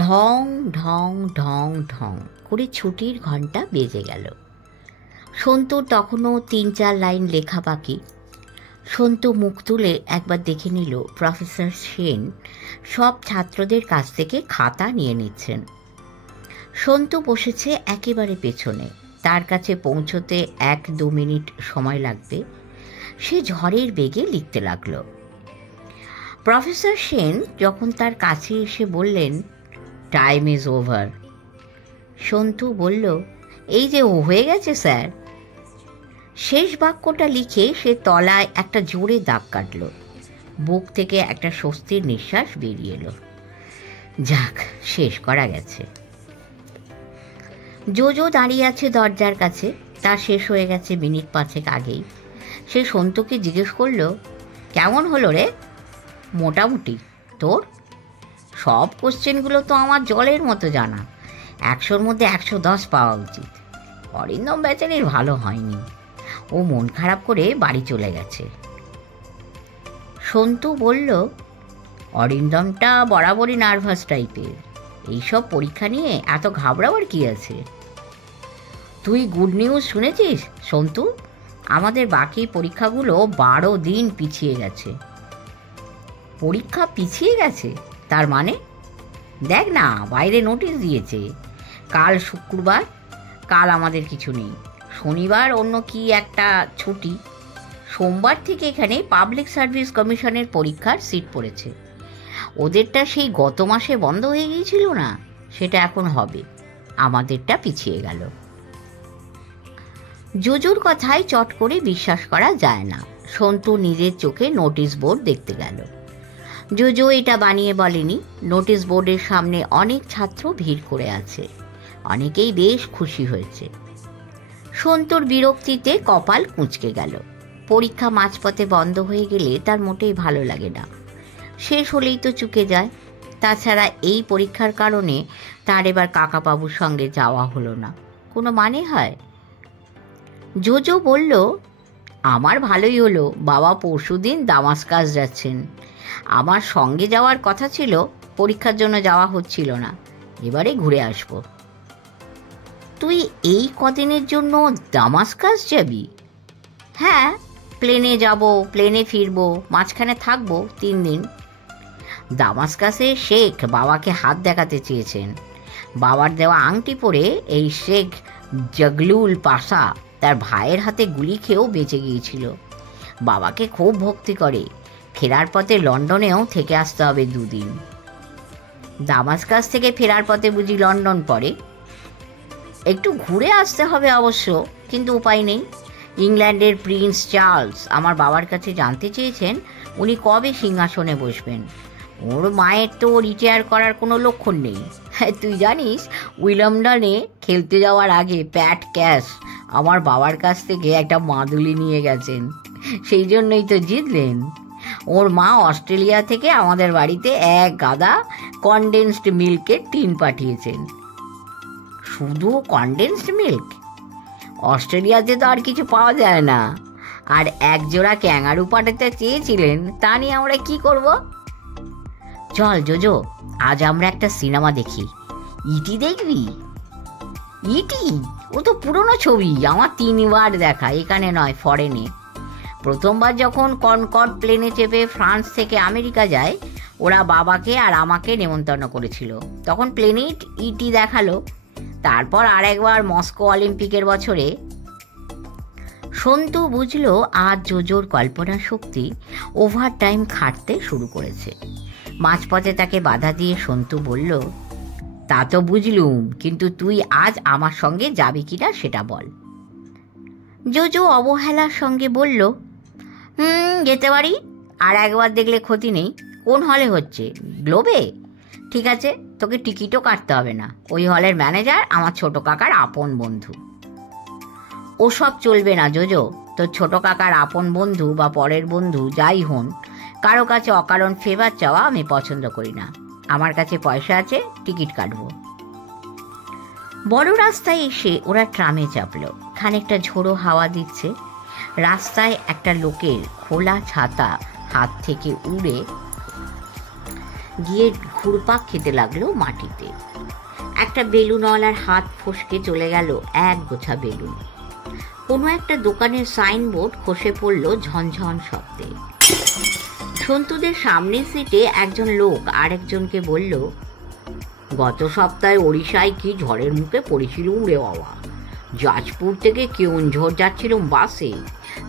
ঢং ঢং ঢং ঢং করে ছুটির ঘণ্টা বেজে গেল। সন্তুর তখনও ৩-৪ লাইন লেখা বাকি। সন্তু মুখ তুলে একবার দেখে নিল প্রফেসর সেন সব ছাত্রদের কাছ থেকে খাতা নিয়ে নিচ্ছেন। সন্তু বসেছে একেবারে পেছনে, তার কাছে পৌঁছতে ১-২ মিনিট সময় লাগবে। সে ঝড়ের বেগে লিখতে লাগলো। প্রফেসর সেন যখন তার কাছে এসে বললেন, টাইম ইজ ওভার, সন্তু বলল, এই যে হয়ে গেছে স্যার। শেষ বাক্যটা লিখে সে তলায় একটা জোরে দাগ কাটল। বুক থেকে একটা স্বস্তির নিঃশ্বাস বেরিয়ে এলো। যাক, শেষ করা গেছে। জোজো দাঁড়িয়ে আছে দরজার কাছে, তার শেষ হয়ে গেছে মিনিট ৫ আগেই। সে সন্তুকে জিজ্ঞেস করল, কেমন হলো রে? মোটামুটি। তোর? সব কোশ্চেনগুলো তো আমার জলের মতো জানা, ১০০-র মধ্যে ১১০ পাওয়া উচিত। অরিন্দম বেচারির ভালো হয়নি, ও মন খারাপ করে বাড়ি চলে গেছে। সন্তু বলল, অরিন্দমটা বরাবরই নার্ভাস টাইপের, এইসব পরীক্ষা নিয়ে এত ঘাবড়াবার কি আছে? তুই গুড নিউজ শুনেছিস সন্তু? আমাদের বাকি পরীক্ষাগুলো ১২ দিন পিছিয়ে গেছে। পরীক্ষা পিছিয়ে গেছে? তার মানে? দেখ না, বাইরে নোটিশ দিয়েছে, কাল শুক্রবার, কাল আমাদের কিছু নেই, শনিবার অন্য কি একটা ছুটি, সোমবার থেকে এখানে পাবলিক সার্ভিস কমিশনের পরীক্ষার সিট পড়েছে। ওদেরটা সেই গত মাসে বন্ধ হয়ে গিয়েছিল না, সেটা এখন হবে, আমাদেরটা পিছিয়ে গেল। জোজোর কথায় চট করে বিশ্বাস করা যায় না। সন্তু নিজের চোখে নোটিশ বোর্ড দেখতে গেল। জোজো এটা বানিয়ে বলেনি। নোটিশ বোর্ডের সামনে অনেক ছাত্র ভিড় করে আছে, অনেকেই বেশ খুশি হয়েছে। সন্তুর বিরক্তিতে কপাল কুঁচকে গেল। পরীক্ষা মাঝপথে বন্ধ হয়ে গেলে তার মোটেই ভালো লাগে না, শেষ হলেই তো চুকে যায়। তাছাড়া এই পরীক্ষার কারণে তার এবার কাকাবাবুর সঙ্গে যাওয়া হলো না, কোনো মানে হয়? জোজো বলল, আমার ভালোই হলো, বাবা পরশুদিন দামাস্কাস যাচ্ছেন। আমার সঙ্গে যাওয়ার কথা ছিল, পরীক্ষার জন্য যাওয়া হচ্ছিল না, এবারে ঘুরে আসব। তুই এই কদিনের জন্য দামাস্কাস যাবি? হ্যাঁ, প্লেনে যাব, প্লেনে ফিরব, মাঝখানে থাকবো ৩ দিন। দামাস্কাসে শেখ বাবাকে হাত দেখাতে চেয়েছেন। বাবার দেওয়া আংটি পরে এই শেখ জগলুল পাশা তার ভাইয়ের হাতে গুলি খেয়েও বেঁচে গিয়েছিল। বাবাকে খুব ভক্তি করে। ফেরার পথে লন্ডনেও থেকে আসতে হবে ২ দিন। দামাস্কাস থেকে ফেরার পথে বুঝি লন্ডন পড়ে? একটু ঘুরে আসতে হবে অবশ্য, কিন্তু উপায় নেই। ইংল্যান্ডের প্রিন্স চার্লস আমার বাবার কাছে জানতে চেয়েছেন উনি কবে সিংহাসনে বসবেন। ওর মায়ের তো রিটায়ার করার কোনো লক্ষণ নেই। তুই জানিস, উইলমডনে খেলতে যাওয়ার আগে প্যাট ক্যাশ আমার বাবার কাছ থেকে একটা মাদুলি নিয়ে গেছেন, সেই জন্যই তো জিতলেন। ওর মা অস্ট্রেলিয়া থেকে আমাদের বাড়িতে ১ গাদা কনডেন্সড মিল্কের টিন পাঠিয়েছেন। শুধু কনডেন্সড মিল্ক? অস্ট্রেলিয়াতে তো আর কিছু পাওয়া যায় না। আর ১ জোড়া ক্যাঙ্গারু পাঠাতে চেয়েছিলেন, তা নিয়ে আমরা কি করব? চল জোজো, আজ আমরা একটা সিনেমা দেখি। ইটি দেখবি? ইটি? ও তো পুরনো ছবি, আমার ৩ বার দেখা, এখানে নয়, ফরেনে। প্রথমবার যখন কনকর্ড প্লেনে চেপে ফ্রান্স থেকে আমেরিকা যায়, ওরা বাবাকে আর আমাকে নেমন্তন্ন করেছিল, তখন প্লেনেই ইটি দেখালো। তারপর আরেকবার মস্কো অলিম্পিকের বছরে। সন্তু বুঝল আজ জোজোর কল্পনা শক্তি ওভার টাইম খাটতে শুরু করেছে। মাঝপথে তাকে বাধা দিয়ে সন্তু বলল, তা তো বুঝলুম, কিন্তু তুই আজ আমার সঙ্গে যাবি কিনা সেটা বল। জোজো অবহেলার সঙ্গে বলল, যেতে পারি, আর একবার দেখলে ক্ষতি নেই। কোন হলে হচ্ছে? গ্লোবে? ঠিক আছে, তোকে টিকিটও কাটতে হবে না, ওই হলের ম্যানেজার আমার ছোট কাকার আপন বন্ধু। ওসব চলবে না জোজো, তোর ছোট কাকার আপন বন্ধু বা পরের বন্ধু যাই হন, কারো কাছে অকারণ ফেভার চাওয়া আমি পছন্দ করি না। আমার কাছে পয়সা আছে, টিকিট কাটবো। বড় রাস্তায় এসে ওরা ট্রামে চাপলো। খানিকটা ঝোড়ো হাওয়া দিচ্ছে। রাস্তায় একটা লোকের খোলা ছাতা হাত থেকে উড়ে গিয়ে ঘুরপাক খেতে লাগলো মাটিতে। একটা বেলুনওয়ালার হাত ফসকে চলে গেল এক গোছা বেলুন। কোনো একটা দোকানের সাইনবোর্ড খসে পড়ল ঝনঝন শব্দে। সন্তুদের সামনের সিটে একজন লোক আরেকজনকে বলল, গত সপ্তাহে ওড়িশায় কি ঝড়ের মুখে পড়েছিলুম রে বাবা। যাজপুর থেকে কেওনঝড় যাচ্ছিলাম বাসে,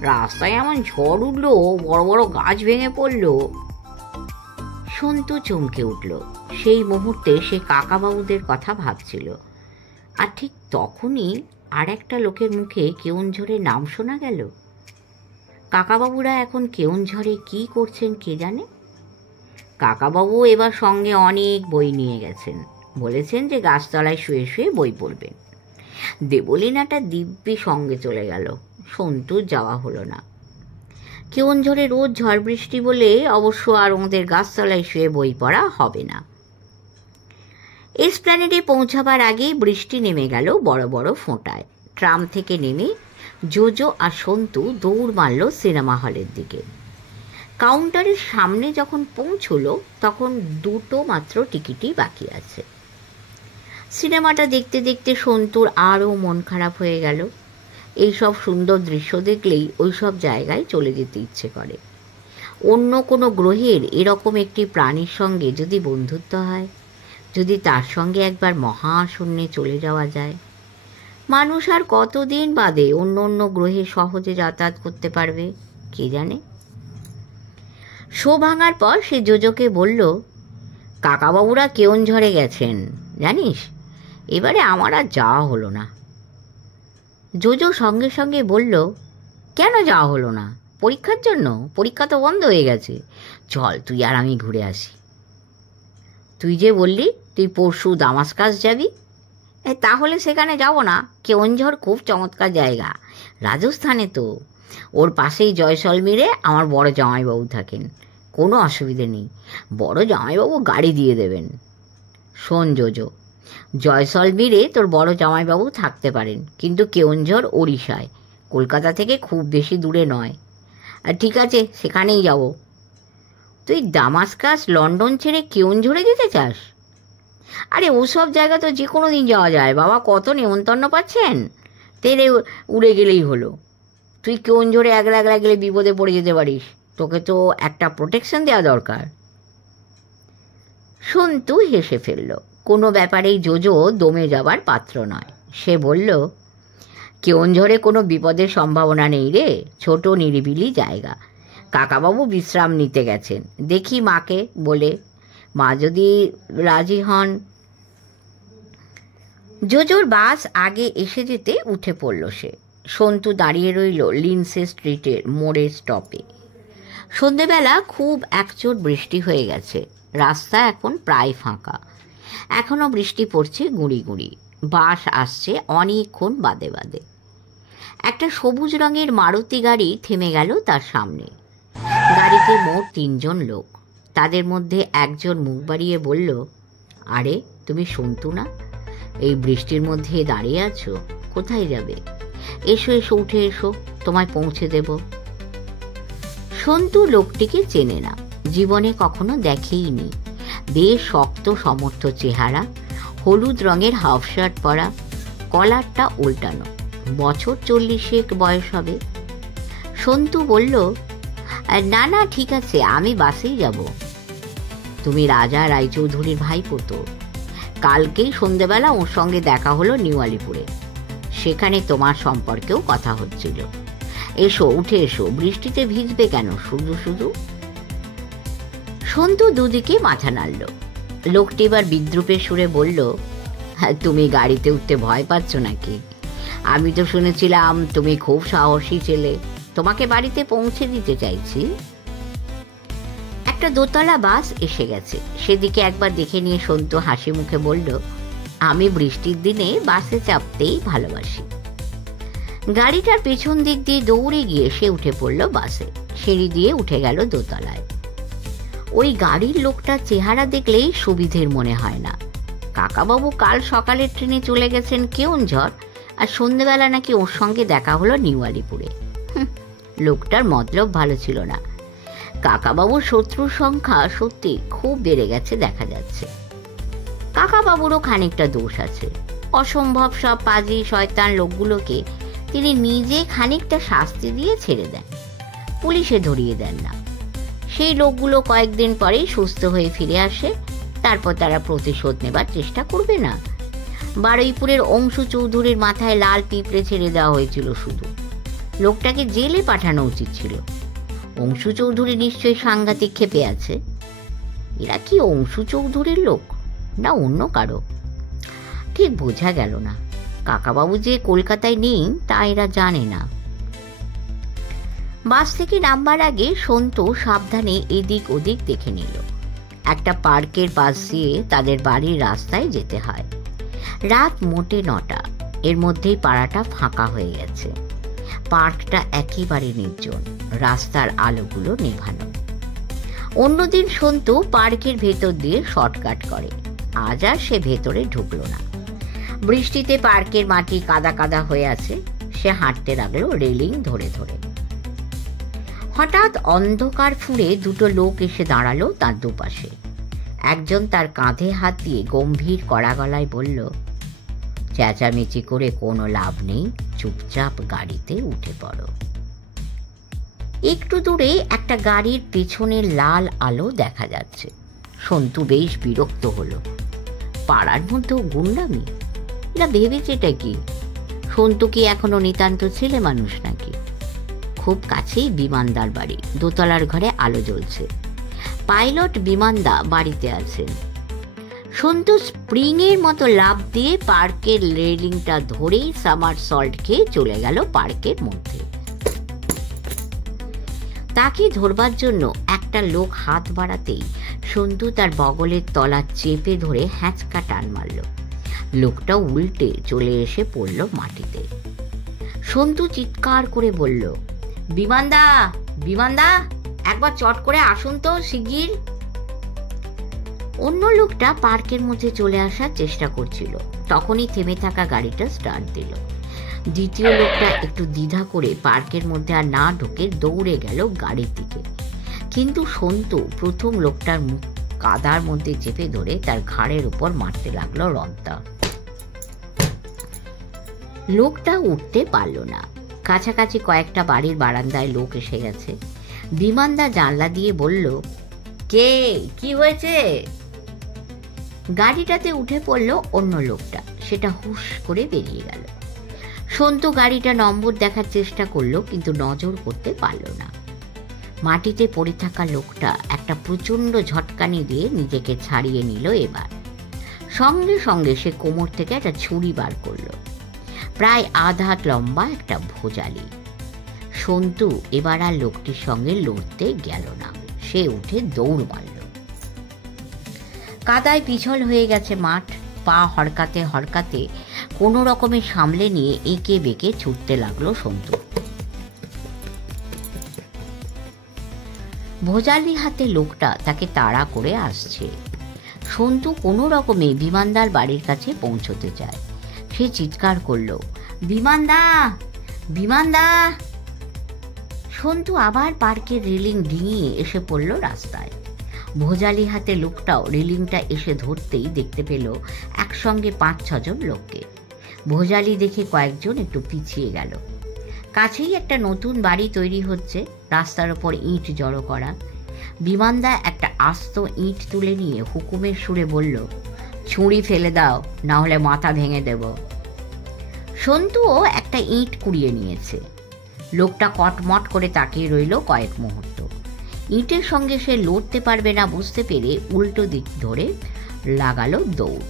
রাস্তায় এমন ঝড় উঠলো, বড় বড় গাছ ভেঙে পড়ল। সন্তু চমকে উঠল। সেই মুহূর্তে সে কাকাবাবুদের কথা ভাবছিল। আর ঠিক তখনই আর একটা লোকের মুখে কেওনঝড়ের নাম শোনা গেল। কাকাবাবুরা এখন কেওনঝড়ে কি করছেন কে জানে। কাকাবাবু এবার সঙ্গে অনেক বই নিয়ে গেছেন। বলেছেন যে গাছতলায় শুয়ে শুয়ে বই পড়বেন। দেবলীনাটা দিব্যি সঙ্গে চলে গেল। সন্তুর যাওয়া হলো না। কেওনঝড়ে রোজ ঝড় বৃষ্টি বলে অবশ্য আর ওদের গাছতলায় শুয়ে বই পড়া হবে না। এসপ্ল্যানেডে পৌঁছাবার আগেই বৃষ্টি নেমে গেল বড় বড় ফোঁটায়। ট্রাম থেকে নেমে জোজো আর সন্তু দৌড় মারল সিনেমা হলের দিকে। কাউন্টারের সামনে যখন পৌঁছলো তখন দুটো মাত্র টিকিটই বাকি আছে। সিনেমাটা দেখতে দেখতে সন্তুর আরও মন খারাপ হয়ে গেল। এইসব সুন্দর দৃশ্য দেখলেই ওইসব জায়গায় চলে যেতে ইচ্ছে করে। অন্য কোনো গ্রহের এরকম একটি প্রাণীর সঙ্গে যদি বন্ধুত্ব হয়, যদি তার সঙ্গে একবার মহাশূন্যে চলে যাওয়া যায়, মানুষ আর কতদিন বাদে অন্য অন্য গ্রহে সহজে যাতায়াত করতে পারবে কে জানে। শো ভাঙার পর সে জোজোকে বলল, কাকাবাবুরা কেওনঝড়ে গেছেন জানিস, এবারে আমার আর যাওয়া হলো না। জোজো সঙ্গে সঙ্গে বলল, কেন যাওয়া হলো না? পরীক্ষার জন্য? পরীক্ষা তো বন্ধ হয়ে গেছে। চল তুই আর আমি ঘুরে আসি। তুই যে বললি তুই পরশু দামাস্কাস যাবি, তাহলে সেখানে যাব না? কেওনঝড় খুব চমৎকার জায়গা, রাজস্থানে তো। ওর পাশেই জয়সলমীরে আমার বড় জামাইবাবু থাকেন। কোনো অসুবিধে নেই, বড় জামাইবাবু গাড়ি দিয়ে দেবেন। শোন জোজো, জয়সলমীরে তোর বড় জামাইবাবু থাকতে পারেন, কিন্তু কেওনঝড় ওড়িশায়, কলকাতা থেকে খুব বেশি দূরে নয়। আর ঠিক আছে, সেখানেই যাব। তুই দামাস্কাস লন্ডন ছেড়ে কেওনঝড়ে যেতে চাস? আরে ওসব জায়গা তো যে কোনো দিন যাওয়া যায় বাবা, কত নেমন্তন্ন পাচ্ছেন, তেরে উড়ে গেলেই হলো। তুই কেওনঝড়ে একলা একলা গেলে বিপদে পড়ে যেতে পারিস, তোকে তো একটা প্রোটেকশন দেওয়া দরকার। সন্তু হেসে ফেলল। কোনো ব্যাপারেই জোজো দমে যাবার পাত্র নয়। সে বলল, কেওনঝড়ে কোনো বিপদের সম্ভাবনা নেই রে, ছোট নিরিবিলি জায়গা। কাকাবাবু বিশ্রাম নিতে গেছেন, দেখি মাকে বলে, মা যদি রাজি হন। জোজোর বাস আগে এসে যেতে উঠে পড়ল সে। সন্তু দাঁড়িয়ে রইল লিন্সে স্ট্রিটের মোড়ের স্টপে। সন্ধেবেলা খুব একচোট বৃষ্টি হয়ে গেছে। রাস্তা এখন প্রায় ফাঁকা। এখনও বৃষ্টি পড়ছে গুঁড়ি গুঁড়ি। বাস আসছে অনেকক্ষণ বাদে বাদে। একটা সবুজ রঙের মারুতি গাড়ি থেমে গেল তার সামনে। গাড়িতে মোট 3 জন লোক। তাদের মধ্যে একজন মুখ বাড়িয়ে বলল, আরে তুমি সন্তু না? এই বৃষ্টির মধ্যে দাঁড়িয়ে আছো, কোথায় যাবে? এসো এসো, উঠে এসো, তোমায় পৌঁছে দেব। সন্তু লোকটিকে চেনে না, জীবনে কখনো দেখেইনি। বেশ শক্ত সমর্থ চেহারা, হলুদ রঙের হাফ শার্ট পরা, কলারটা উল্টানো, বছর 40 বয়স হবে। সন্তু বলল, না না ঠিক আছে, আমি বাসেই যাব। তুমি রাজা রায়চৌধুরীর ভাইপো তো? কালকেই সন্ধেবেলা ওর সঙ্গে দেখা হলো নিউ আলিপুরে। সেখানে তোমার সম্পর্কেও কথা হচ্ছিল। এসো, উঠে এসো, বৃষ্টিতে ভিজবে কেন শুধু শুধু। সন্তু দুদিকে মাথা নাড়ল। লোকটি এবার বিদ্রুপের সুরে বলল, তুমি গাড়িতে উঠতে ভয় পাচ্ছ নাকি? আমি তো শুনেছিলাম তুমি খুব সাহসী ছেলে, তোমাকে বাড়িতে পৌঁছে দিতে চাইছি। একটা দোতলা বাস এসে গেছে। সেদিকে একবার দেখে নিয়ে সন্তু হাসি মুখে বলল, আমি বৃষ্টির দিনে বাসে চাপতেই ভালোবাসি। গাড়িটার পেছন দিক দিয়ে দৌড়ে গিয়ে সে উঠে পড়ল বাসে। সিঁড়ি দিয়ে উঠে গেল দোতলায়। ওই গাড়ির লোকটার চেহারা দেখলেই সুবিধের মনে হয় না। কাকাবাবু কাল সকালের ট্রেনে চলে গেছেন কেওনঝড়, আর সন্ধ্যেবেলা নাকি ওর সঙ্গে দেখা হলো নিউ আলিপুরে। লোকটার মতলব ভালো ছিল না। কাকাবাবুর শত্রুর সংখ্যা সত্যি খুব বেড়ে গেছে দেখা যাচ্ছে। কাকাবাবুরও খানিকটা দোষ আছে। অসম্ভব সব পাজি শয়তান লোকগুলোকে তিনি নিজে খানিকটা শাস্তি দিয়ে ছেড়ে দেন, পুলিশে ধরিয়ে দেন না। সেই লোকগুলো কয়েকদিন পরেই সুস্থ হয়ে ফিরে আসে, তারপর তারা প্রতিশোধ নেবার চেষ্টা করবে না? বারুইপুরের অংশু চৌধুরীর মাথায় লাল পিঁপড়ে ছেড়ে দেওয়া হয়েছিল শুধু, লোকটাকে জেলে পাঠানো উচিত ছিল। অংশু চৌধুরী নিশ্চয়ই সাংঘাতিক ক্ষেপে আছে। এরা কি অংশু চৌধুরীর লোক না অন্য কারো? ঠিক বোঝা গেল না। কাকাবাবু যে কলকাতায় নেই তা এরা জানে না। বাস থেকে নামবার আগে সন্তু সাবধানে এদিক ওদিক দেখে নিল। একটা পার্কের পাশ দিয়ে তাদের বাড়ির রাস্তায় যেতে হয়। রাত মোটে 9টা। এর মধ্যেই পাড়াটা ফাঁকা হয়ে গেছে। পার্কটা একেবারে নির্জন, রাস্তার আলোগুলো নেভানো। অন্যদিন সন্তু পার্কের ভেতর দিয়ে শর্টকাট করে, আজ আর সে ভেতরে ঢুকলো না। বৃষ্টিতে পার্কের মাটি কাদা কাদা হয়ে আছে। সে হাঁটতে লাগলো রেলিং ধরে ধরে। হঠাৎ অন্ধকার ফুঁড়ে দুটো লোক এসে দাঁড়ালো তার দুপাশে। একজন তার কাঁধে হাত দিয়ে গম্ভীর কড়া গলায় বলল, চেঁচামেচি করে কোনো লাভ নেই, চুপচাপ গাড়িতে উঠে পড়ো। একটু দূরে একটা গাড়ির পেছনের লাল আলো দেখা যাচ্ছে। সন্তু বেশ বিরক্ত হলো। পাড়ার মধ্যেও গুন্ডামি? না ভেবেছেটা কি? সন্তু কি এখনো নিতান্ত ছেলে মানুষ নাকি? খুব কাছেই বিমানদার বাড়ি। দোতলার ঘরে আলো জ্বলছে। পাইলট বিমানদা বাড়িতে আছেন। সন্তু স্প্রিংয়ের মতো লাফ দিয়ে পার্কের রেলিংটা ধরেই সামারসল্ট খেয়ে চলে গেল পার্কের মধ্যে। তাকে ধরবার জন্য একটা লোক হাত বাড়াতেই সন্তু তার বগলের তলা চেপে ধরে হ্যাঁচকা টান মারল। লোকটা উল্টে চলে এসে পড়ল মাটিতে। সন্তু চিৎকার করে বলল, বিমানদা, বিমানদা, একবার চট করে আসুন তো শিগগির। অন্য লোকটা পার্কের মধ্যে চলে আসার চেষ্টা করছিল। তখনই থেমে থাকা গাড়িটা স্টার্ট দিল। দ্বিতীয় লোকটা একটু দ্বিধা করে পার্কের মধ্যে আর না ঢুকে দৌড়ে গেল গাড়ির দিকে। কিন্তু সন্তু প্রথম লোকটার মুখ কাদার মধ্যে চেপে ধরে তার ঘাড়ের উপর মারতে লাগলো রন্তা। লোকটা উঠতে পারল না। কাছাকাছি কয়েকটা বাড়ির বারান্দায় লোক এসে গেছে। বিমানদা জানলা দিয়ে বলল, কে, কি হয়েছে? গাড়িটাতে উঠে পড়ল অন্য লোকটা। সেটা হুশ করে বেরিয়ে গেল। সন্তু গাড়িটা নম্বর দেখার চেষ্টা করলো, কিন্তু নজর করতে পারল না। মাটিতে পড়ে থাকা লোকটা একটা প্রচন্ড ঝটকানি দিয়ে নিজেকে ছাড়িয়ে নিল। এবার সঙ্গে সঙ্গে সে কোমর থেকে একটা ছুরি বার করলো, প্রায় আধা হাত লম্বা একটা ভোজালি। সন্তু এবার আর লোকটির সঙ্গে লড়তে গেল না। সে উঠে দৌড় মারল। কাদায় পিছল হয়ে গেছে মাঠ। পা হড়কাতে হড়কাতে কোনো রকমে সামলে নিয়ে এঁকে বেঁকে ছুটতে লাগলো সন্তু। ভোজালি হাতে লোকটা তাকে তাড়া করে আসছে। সন্তু কোনো রকমে বিমানদার বাড়ির কাছে পৌঁছতে চায়। সে চিৎকার করলো, বিমানদা, বিমানদা। সন্তু আবার পার্কের রেলিং ডিঙিয়ে এসে পড়ল রাস্তায়। ভোজালি হাতে লোকটাও রেলিংটা এসে ধরতেই দেখতে পেল একসঙ্গে 5-6 জন লোককে। ভোজালি দেখে কয়েকজন একটু পিছিয়ে গেল। কাছেই একটা নতুন বাড়ি তৈরি হচ্ছে, রাস্তার ওপর ইট জড়ো করা। বিমানদা একটা আস্ত ইট তুলে নিয়ে হুকুমের সুরে বলল, ছুরি ফেলে দাও, না হলে মাথা ভেঙে দেব। সন্তুও একটা ইট কুড়িয়ে নিয়েছে। লোকটা কটমট করে তাকিয়ে রইল কয়েক মুহূর্ত। ইটের সঙ্গে সে লড়তে পারবে না বুঝতে পেরে উল্টো দিক ধরে লাগালো দৌড়।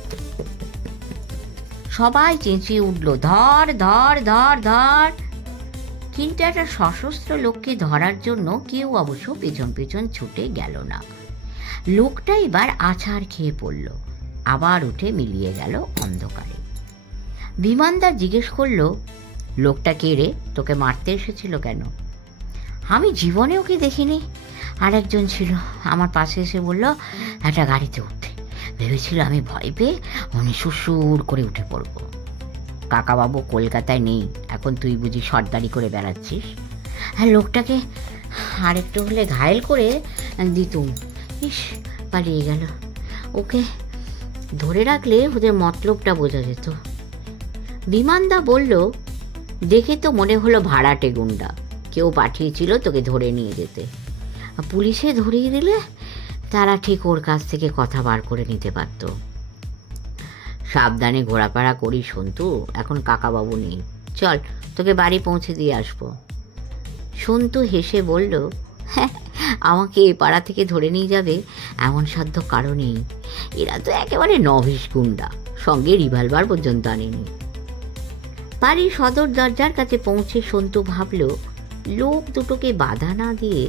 সবাই চেঁচিয়ে উঠল, ধর ধর ধর ধর। কিন্তু একটা সশস্ত্র লোককে ধরার জন্য কেউ অবশ্য পেছন পেছন ছুটে গেল না। লোকটা এবার আছাড় খেয়ে পড়ল, আবার উঠে মিলিয়ে গেল অন্ধকারে। বিমানদার জিজ্ঞেস করল, লোকটা কে রে? তোকে মারতে এসেছিল কেন? আমি জীবনে ওকে দেখিনি। আর একজন ছিল আমার পাশে, এসে বলল একটা গাড়িতে উঠতে। ভেবেছিল আমি ভয় পেয়ে উনি সুর করে উঠে পড়ব। কাকাবাবু কলকাতায় নেই এখন, তুই বুঝি সর্দারি করে বেড়াচ্ছিস? হ্যাঁ, লোকটাকে আর একটু হলে ঘায়েল করে দিতুম। ইস, পালিয়ে গেল। ওকে ধরে রাখলে ওদের মতলবটা বোঝা যেত। বিমানদা বলল, দেখে তো মনে হলো ভাড়াটে গুন্ডা, কেউ পাঠিয়েছিল তোকে ধরে নিয়ে যেতে। পুলিশে ধরিয়ে দিলে তারা ঠিক ওর কাছ থেকে কথা বার করে নিতে পারত। সাবধানে ঘোরাফেরা করি সন্তু, এখন কাকাবাবু নেই, চল তোকে বাড়ি পৌঁছে দিয়ে আসবো। সন্তু হেসে বলল, হ্যাঁ, আমাকে এ পাড়া থেকে ধরে নিয়ে যাবে এমন সাধ্য কারণেই। এরা তো একেবারে নভিস গুন্ডা, সঙ্গে রিভলভার পর্যন্ত আনেনি। বাড়ির সদর দরজার কাছে পৌঁছে সন্তু ভাবল, লোক দুটোকে বাধা না দিয়ে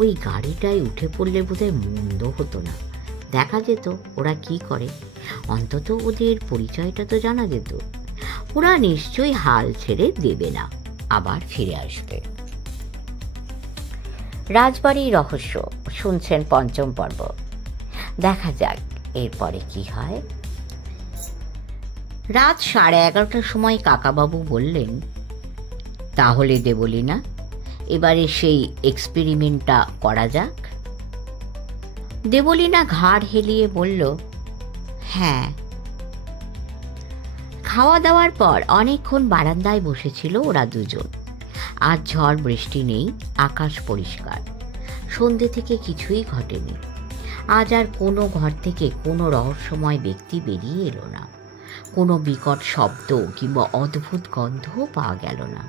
ওই গাড়িটায় উঠে পড়লে বোধহয় মন্দ হতো না। দেখা যেত ওরা কি করে, অন্তত ওদের পরিচয়টা তো জানা যেত। ওরা নিশ্চয়ই হাল ছেড়ে দেবে না, আবার ফিরে আসবে। রাজবাড়ির রহস্য শুনছেন পঞ্চম পর্ব। দেখা যাক এরপরে কি হয়। রাত 11:30টার সময় কাকাবাবু বললেন, তাহলে দেবলীনা, এবারে সেই এক্সপেরিমেন্টটা করা যাক। দেবলীনা ঘাড় হেলিয়ে বলল, হ্যাঁ। খাওয়া দাওয়ার পর অনেকক্ষণ বারান্দায় বসেছিল ওরা দুজন। আজ ঝড় বৃষ্টি নেই, আকাশ পরিষ্কার। সন্ধ্যে থেকে কিছুই ঘটেনি। আজ আর কোনো ঘর থেকে কোনো রহস্যময় ব্যক্তি বেরিয়ে এলো না। কোনো বিকট শব্দ কিংবা অদ্ভুত গন্ধও পাওয়া গেল না।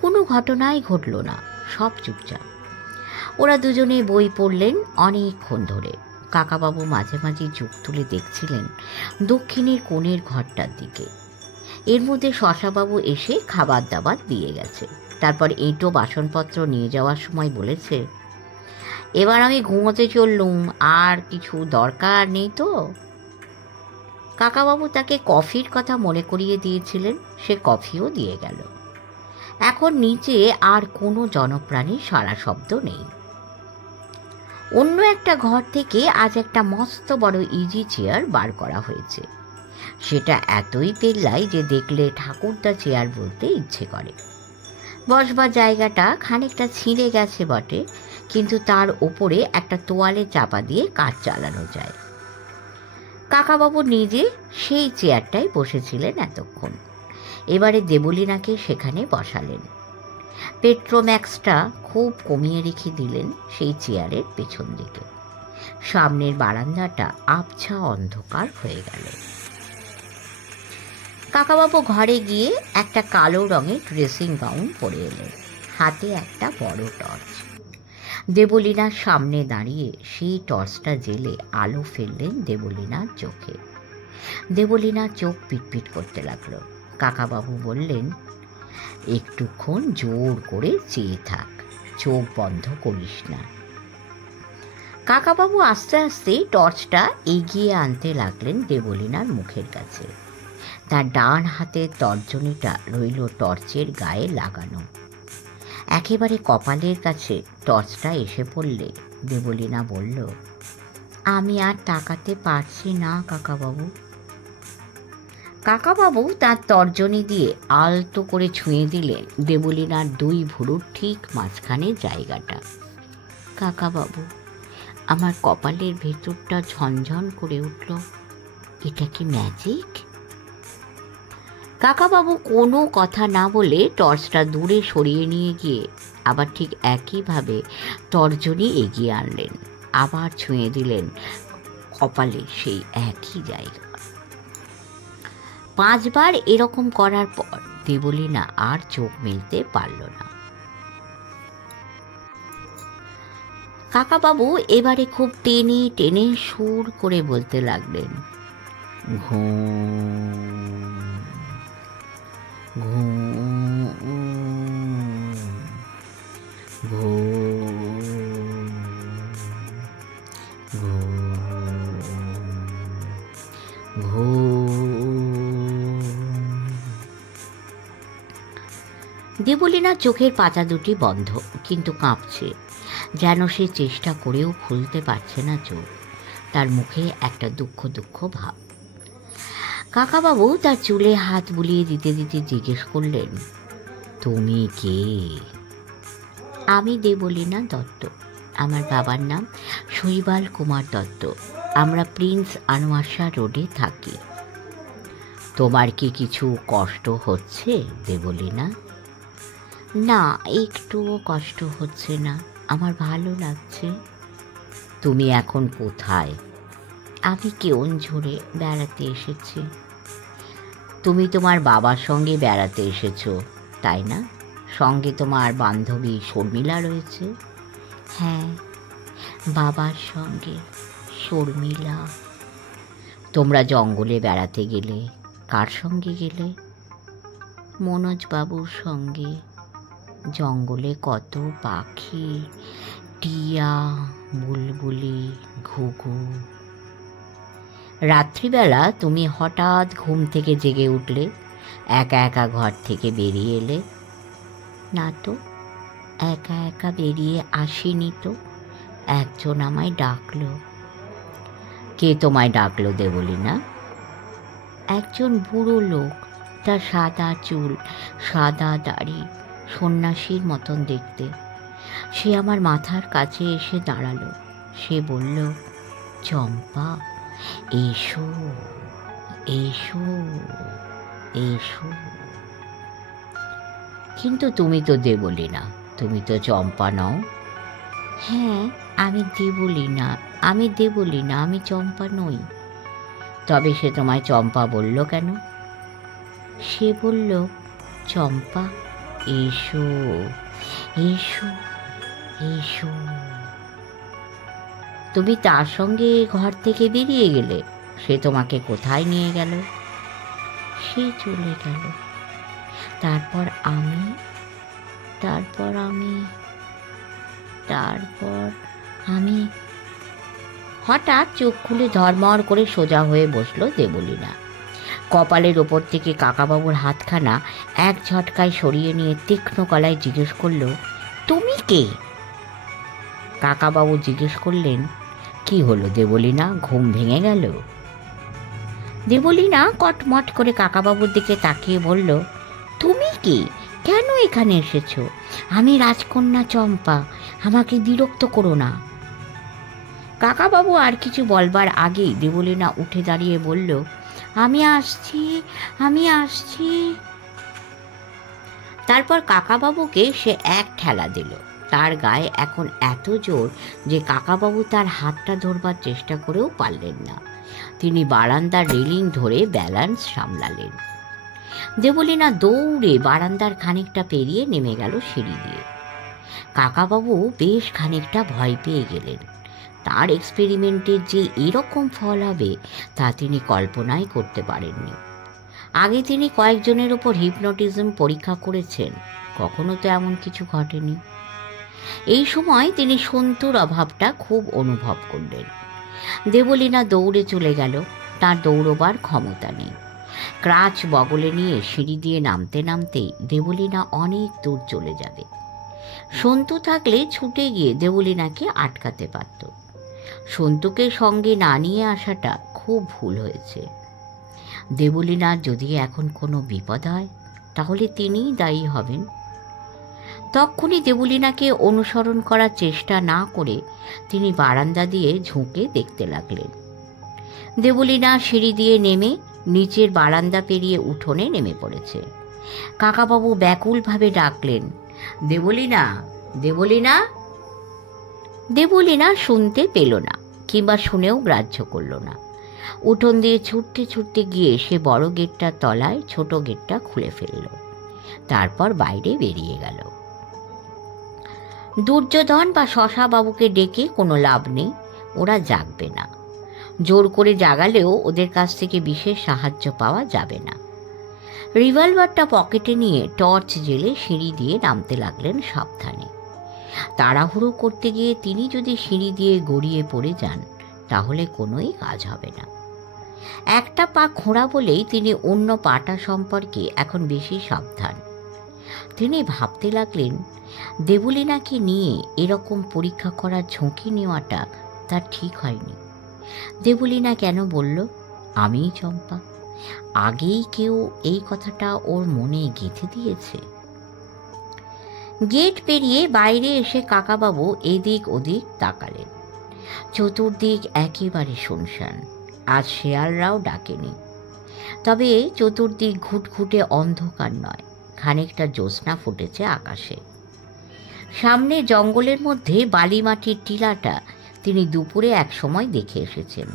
কোনো ঘটনাই ঘটল না, সব চুপচাপ। ওরা দুজনে বই পড়লেন অনেকক্ষণ ধরে। কাকাবাবু মাঝে মাঝে চোখ তুলে দেখছিলেন দক্ষিণের কোণের ঘরটার দিকে। এর মধ্যে শশাবাবু এসে খাবার দাবার দিয়ে গেছে। তারপর এঁটো বাসনপত্র নিয়ে যাওয়ার সময় বলেছে, এবার আমি ঘুমোতে চললুম, আর কিছু দরকার নেই তো? কাকাবাবু তাকে কফির কথা মনে করিয়ে দিয়েছিলেন, সে কফিও দিয়ে গেল। এখন নিচে আর কোনো জনপ্রাণীর সারা শব্দ নেই। অন্য একটা ঘর থেকে আজ একটা মস্ত বড় ইজি চেয়ার বার করা হয়েছে। সেটা এতই পেল্লাই যে দেখলে ঠাকুরদা চেয়ার বলতে ইচ্ছে করে। বসবার জায়গাটা খানিকটা ছিঁড়ে গেছে বটে, কিন্তু তার ওপরে একটা তোয়ালে চাপা দিয়ে কাজ চালানো যায়। কাকাবাবু নিজে সেই চেয়ারটায় বসেছিলেন এতক্ষণ। এবারে দেবলীনাকে সেখানে বসালেন। পেট্রোম্যাক্সটা খুব কমিয়ে রেখে দিলেন সেই চেয়ারের পেছন দিকে। সামনের বারান্দাটা আবছা অন্ধকার হয়ে গেল। কাকাবাবু ঘরে গিয়ে একটা কালো রঙের ড্রেসিং গাউন পরে এলেন, হাতে একটা বড় টর্চ। দেবলীনার সামনে দাঁড়িয়ে সেই টর্চটা জেলে আলো ফেললেন দেবলীনার চোখে। দেবলীনার চোখ পিটপিট করতে লাগলো। কাকাবাবু বললেন, একটুক্ষণ জোর করে চেয়ে থাক, চোখ বন্ধ করিস না। কাকাবাবু আস্তে আস্তে টর্চটা এগিয়ে আনতে লাগলেন দেবলীনার মুখের কাছে। তার ডান হাতের তর্জনীটা রইল টর্চের গায়ে লাগানো। একেবারে কপালের কাছে টর্চটা এসে পড়লে দেবলীনা বলল, আমি আর তাকাতে পারছি না কাকাবাবু। কাকাবাবু তার তর্জনী দিয়ে আলতো করে ছুঁয়ে দিলেন দেবলীনার দুই ভুরুর ঠিক মাঝখানে জায়গাটা। কাকাবাবু, আমার কপালের ভেতরটা ঝনঝন করে উঠল। এটা কি ম্যাজিক? কাকাবাবু কোনো কথা না বলে টর্চটা দূরে সরিয়ে নিয়ে গিয়ে আবার ঠিক একইভাবে তর্জনী এগিয়ে আনলেন, আবার ছুঁয়ে দিলেন কপালে সেই একই জায়গা। 5 বার এরকম করার পর দেবলীনা আর চোখ মেলতে পারল না। কাকাবাবু এবারে খুব টেনে টেনে সুর করে বলতে লাগলেন, ঘুম ঘুম ঘুম দেবলীনার চোখের পাতা দুটি বন্ধ, কিন্তু কাঁপছে, যেন সে চেষ্টা করেও খুলতে পারছে না চোখ। তার মুখে একটা দুঃখ দুঃখ ভাব। কাকাবাবু তার চুলে হাত বুলিয়ে দিতে দিতে জিজ্ঞেস করলেন, তুমি কে? আমি দেবলীনা দত্ত। আমার বাবার নাম শৈবাল কুমার দত্ত। আমরা প্রিন্স আনোয়ারশাহ রোডে থাকি। তোমার কি কিছু কষ্ট হচ্ছে দেবলীনা? না, একটুও কষ্ট হচ্ছে না, আমার ভালো লাগছে। তুমি এখন কোথায়? আমি কেওনঝড়ে বেড়াতে এসেছি। তুমি তোমার বাবার সঙ্গে বেড়াতে এসেছো, তাই না? সঙ্গে তোমার বান্ধবী শর্মিলা রয়েছে। হ্যাঁ, বাবার সঙ্গে শর্মিলা। তোমরা জঙ্গলে বেড়াতে গেলে, কার সঙ্গে গেলে? মনোজবাবুর সঙ্গে। জঙ্গলে কত পাখি, টিয়া, বুলবুলি, ঘুঘু। রাত্রিবেলা তুমি হঠাৎ ঘুম থেকে জেগে উঠলে, একা একা ঘর থেকে বেরিয়ে এলে। না তো, একা একা বেরিয়ে আসিনি তো, একজন আমায় ডাকলো। কে তোমায় ডাকলো দেবলীনা? একজন বুড়ো লোক, তার সাদা চুল, সাদা দাড়ি, সন্ন্যাসীর মতন দেখতে। সে আমার মাথার কাছে এসে দাঁড়ালো। সে বলল, চম্পা, এসো এসো এসো। কিন্তু তুমি তো দেবলীনা, তুমি তো চম্পা নও। হ্যাঁ, আমি দেবলীনা, আমি চম্পা নই। তবে সে তোমায় চম্পা বলল কেন? সে বলল, চম্পা, এসো এসো এসো। তুমি তার সঙ্গে ঘর থেকে বেরিয়ে গেলে। সে তোমাকে কোথায় নিয়ে গেল? সে চলে গেল। তারপর আমি তারপর আমি তারপর আমি হঠাৎ চোখ খুলে ধর্মড় করে সোজা হয়ে বসলো দেবলীনা। কপালের ওপর থেকে কাকাবাবুর হাতখানা এক ঝটকায় সরিয়ে নিয়ে তীক্ষ্ণ গলায় জিজ্ঞেস করল, তুমি কে? কাকাবাবু জিজ্ঞেস করলেন, কি হলো দেবলীনা, ঘুম ভেঙে গেল? দেবলীনা কটমট করে কাকাবাবুর দিকে তাকিয়ে বলল, তুমি কে? কেন এখানে এসেছো? আমি রাজকন্যা চম্পা, আমাকে বিরক্ত করো না। কাকাবাবু আর কিছু বলবার আগেই দেবলীনা উঠে দাঁড়িয়ে বলল, আমি আসছি। তারপর কাকাবাবুকে সে এক ঠেলা দিল। তার গায়ে এখন এত জোর যে কাকাবাবু তার হাতটা ধরবার চেষ্টা করেও পারলেন না। তিনি বারান্দার রেলিং ধরে ব্যালেন্স সামলালেন। দেবলীনা দৌড়ে বারান্দার খানিকটা পেরিয়ে নেমে গেল সিঁড়ি দিয়ে। কাকাবাবু বেশ খানিকটা ভয় পেয়ে গেলেন। তার এক্সপেরিমেন্টের যে এরকম ফল হবে তা তিনি কল্পনাই করতে পারেননি। আগে তিনি কয়েকজনের ওপর হিপনোটিজম পরীক্ষা করেছেন, কখনো তো এমন কিছু ঘটেনি। এই সময় তিনি সন্তুর অভাবটা খুব অনুভব করলেন। দেবলীনা দৌড়ে চলে গেল, তার দৌড়বার ক্ষমতা নেই। ক্রাচ বগলে নিয়ে সিঁড়ি দিয়ে নামতে নামতেই দেবলীনা অনেক দূর চলে যাবে। সন্তু থাকলে ছুটে গিয়ে দেবলীনাকে আটকাতে পারত। সন্তুকে সঙ্গে না নিয়ে আসাটা খুব ভুল হয়েছে। দেবলীনার যদি এখন কোনো বিপদ হয় তাহলে তিনিই দায়ী হবেন। তক্ষুনি দেবলীনাকে অনুসরণ করার চেষ্টা না করে তিনি বারান্দা দিয়ে ঝুঁকে দেখতে লাগলেন। দেবলীনা সিঁড়ি দিয়ে নেমে নিচের বারান্দা পেরিয়ে উঠোনে নেমে পড়েছে। কাকাবাবু ব্যাকুলভাবে ডাকলেন, দেবলীনা, দেবলীনা। দেবলীনা শুনতে পেল না, কিংবা শুনেও গ্রাহ্য করল না। উঠোন দিয়ে ছুটতে ছুটতে গিয়ে সে বড় গেটটার তলায় ছোট গেটটা খুলে ফেলল। তারপর বাইরে বেরিয়ে গেল। দুর্যোধন বা শশা বাবুকে ডেকে কোনো লাভ নেই, ওরা জাগবে না। জোর করে জাগালেও ওদের কাছ থেকে বিশেষ সাহায্য পাওয়া যাবে না। রিভলভারটা পকেটে নিয়ে টর্চ জেলে সিঁড়ি দিয়ে নামতে লাগলেন সাবধানে। তাড়াহুড়ো করতে গিয়ে তিনি যদি সিঁড়ি দিয়ে গড়িয়ে পড়ে যান তাহলে কোনোই কাজ হবে না। একটা পা খোঁড়া বলেই তিনি অন্য পাটা সম্পর্কে এখন বেশি সাবধান। তিনি ভাবতে লাগলেন, দেবলীনাকে নিয়ে এরকম পরীক্ষা করার ঝুঁকি নেওয়াটা তার ঠিক হয়নি। দেবলীনা কেন বলল, আমিই চম্পা? আগেই কেউ এই কথাটা ওর মনে গেঁথে দিয়েছে। গেট পেরিয়ে বাইরে এসে কাকাবাবু এদিক ওদিক তাকালেন। চতুর্দিক একেবারে শুনশান। আজ শেয়ালরাও ডাকেনি। তবে চতুর্দিক ঘুটঘুটে অন্ধকার নয়, খানিকটা জ্যোৎস্না ফুটেছে আকাশে। সামনে জঙ্গলের মধ্যে বালিমাটির টিলাটা তিনি দুপুরে এক সময় দেখে এসেছেন।